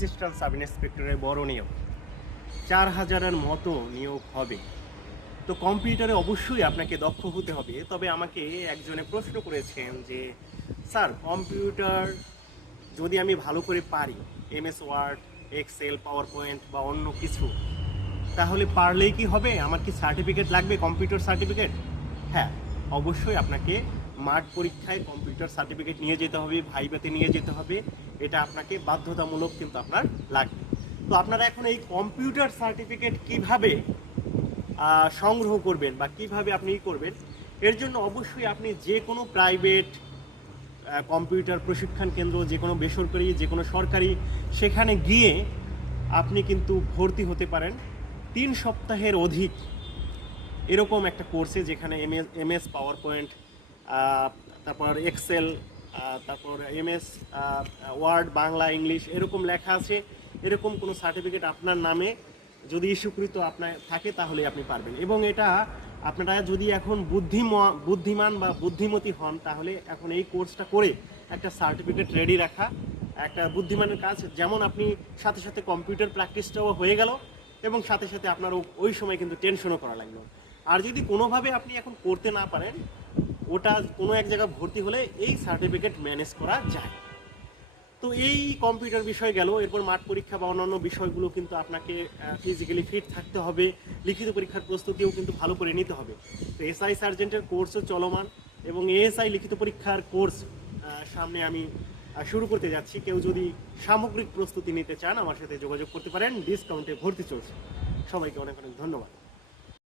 Assistant sub ইন্সপেক্টরের বড় নিয়োগ, 4000-এর মতো নিয়োগ হবে। তো কম্পিউটারে অবশ্যই আপনাকে দক্ষ হতে হবে। তবে আমাকে একজনে প্রশ্ন করেছেন যে স্যার, কম্পিউটার যদি আমি ভালো করে পারি, MS Word, Excel, PowerPoint বা অন্য কিছু, তাহলে পারলেই কি হবে? আমার কি সার্টিফিকেট লাগবে, কম্পিউটার সার্টিফিকেট? হ্যাঁ, অবশ্যই আপনাকে মাঠ পরীক্ষায় কম্পিউটার সার্টিফিকেট নিয়ে যেতে হবে, ভাইভাতে নিয়ে যেতে হবে। এটা আপনাকে বাধ্যতামূলক কিন্তু আপনার লাগবে। তো আপনারা এখন এই কম্পিউটার সার্টিফিকেট কিভাবে সংগ্রহ করবেন বা কিভাবে আপনি করবেন, এর জন্য অবশ্যই আপনি যে কোনো প্রাইভেট কম্পিউটার প্রশিক্ষণ কেন্দ্র, যে কোনো বেসরকারি, যে কোনো সরকারি, সেখানে গিয়ে আপনি কিন্তু ভর্তি হতে পারেন 3 সপ্তাহের অধিক এরকম একটা কোর্সে, যেখানে এমএস পাওয়ার পয়েন্ট, তারপর এক্সেল, তারপর এমএস ওয়ার্ড, বাংলা, ইংলিশ এরকম লেখা আছে। এরকম কোনো সার্টিফিকেট আপনার নামে যদি ইস্যুকৃত আপনার থাকে তাহলে আপনি পারবেন। এবং এটা আপনারা যদি এখন বুদ্ধিমান বা বুদ্ধিমতী হন, তাহলে এখন এই কোর্সটা করে একটা সার্টিফিকেট রেডি রাখা একটা বুদ্ধিমানের কাজ। যেমন আপনি সাথে সাথে কম্পিউটার প্র্যাকটিসটাও হয়ে গেল এবং সাথে সাথে আপনার ওই সময় কিন্তু টেনশনও করা লাগলো। আর যদি কোনোভাবে আপনি এখন করতে না পারেন, ওটা কোনো এক জায়গায় ভর্তি হলে এই সার্টিফিকেট ম্যানেজ করা যায়। তো এই কম্পিউটার বিষয় গেল। এরপর মাঠ পরীক্ষা বা অন্যান্য বিষয়গুলো কিন্তু আপনাকে ফিজিক্যালি ফিট থাকতে হবে। লিখিত পরীক্ষার প্রস্তুতিও কিন্তু ভালো করে নিতে হবে। তো এসআই সার্জেন্টের কোর্সও চলমান এবং এএসআই লিখিত পরীক্ষার কোর্স সামনে আমি শুরু করতে যাচ্ছি। কেউ যদি সামগ্রিক প্রস্তুতি নিতে চান, আমার সাথে যোগাযোগ করতে পারেন। ডিসকাউন্টে ভর্তি চলছে। সবাইকে অনেক অনেক ধন্যবাদ।